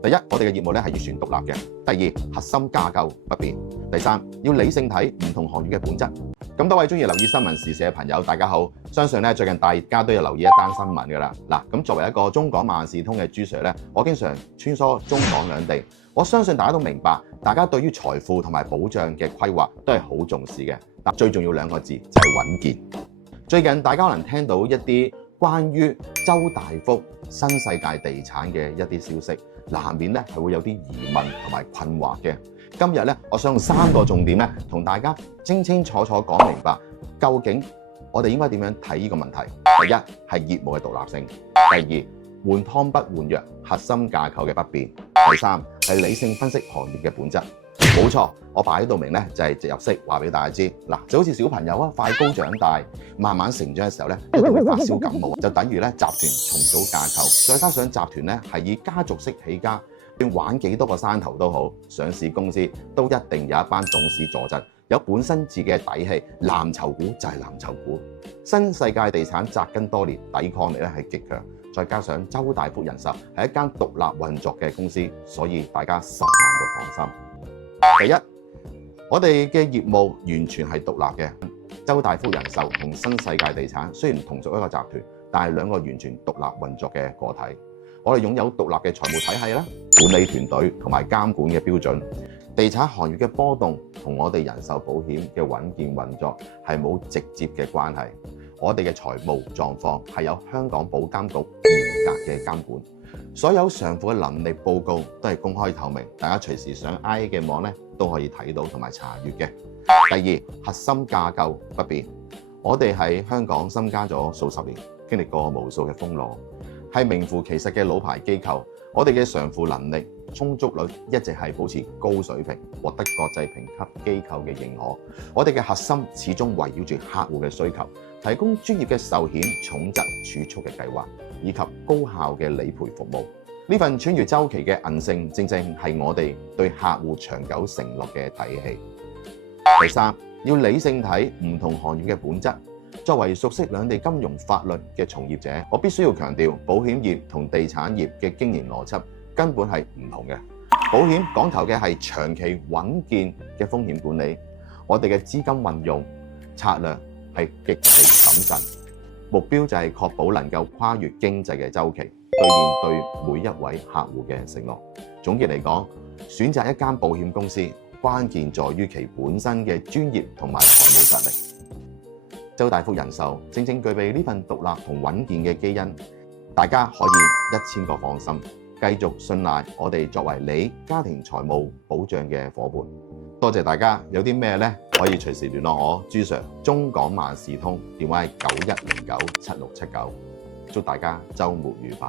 第一，我哋嘅業務咧係完全獨立嘅；第二，核心架構不變；第三，要理性睇唔同行業嘅本質。咁多位中意留意新聞時事嘅朋友，大家好！相信咧最近大家都有留意一單新聞㗎啦。嗱，咁作為一個中港萬事通嘅朱 Sir 咧，我經常穿梭中港兩地。我相信大家都明白，大家對於財富同埋保障嘅規劃都係好重視嘅。但最重要兩個字就係穩健。最近大家可能聽到一啲關於周大福、新世界地產嘅一啲消息，難免咧係會有啲疑問同埋困惑嘅。今日咧，我想用3個重點咧，同大家清清楚楚講明白，究竟我哋應該點樣睇呢個問題。第一係業務嘅獨立性，第二換湯不換藥，核心架構嘅不變，第三係理性分析行業嘅本質。冇錯，我擺喺度明咧就係植入式話俾大家知。嗱，就好似小朋友啊，快高長大，慢慢成長嘅時候咧，一定會發燒感冒，就等於咧集團重組架構，再加上集團咧係以家族式起家。玩幾多個山頭都好，上市公司都一定有一班董事坐鎮，有本身自己嘅底氣。藍籌股就係藍籌股，新世界地產紮根多年，抵抗力咧係極強，再加上周大福人壽係一間獨立運作嘅公司，所以大家10萬個放心。第一，我哋嘅業務完全係獨立嘅。周大福人壽同新世界地產雖然同屬一個集團，但係兩個完全獨立運作嘅個體。我哋擁有獨立嘅財務體系啦、管理團隊同埋監管嘅標準。地產行業嘅波動同我哋人壽保險嘅穩健運作係冇直接嘅關係。我哋嘅財務狀況係有香港保監局嚴格嘅監管，所有償付嘅能力報告都係公開透明，大家隨時上 IA 嘅網咧都可以睇到同埋查閱嘅。第二，核心架構不變。我哋喺香港深耕咗數十年，經歷過無數嘅風浪。係名副其實嘅老牌機構，我哋嘅償付能力、充足率一直係保持高水平，獲得國際評級機構嘅認可。我哋嘅核心始終圍繞住客戶嘅需求，提供專業嘅壽險、重疾、儲蓄嘅計劃，以及高效嘅理賠服務。呢份穿越週期嘅韌性，正正係我哋對客戶長久承諾嘅底氣。第三，要理性睇唔同行業嘅本質。作為熟悉兩地金融法律嘅從業者，我必須要強調，保險業同地產業嘅經營邏輯根本係唔同嘅。保險講求嘅係長期穩健嘅風險管理，我哋嘅資金運用策略係極其審慎，目標就係確保能夠跨越經濟嘅週期，兌現對每一位客戶嘅承諾。總結嚟講，選擇一間保險公司，關鍵在於其本身嘅專業同埋財務實力。周大福人壽正正具備呢份獨立同穩健嘅基因，大家可以1000個放心，繼續信賴我哋作為你家庭財務保障嘅夥伴。多謝大家，有啲咩呢？可以隨時聯絡我朱 Sir， 中港萬事通電話係91097679。祝大家週末愉快。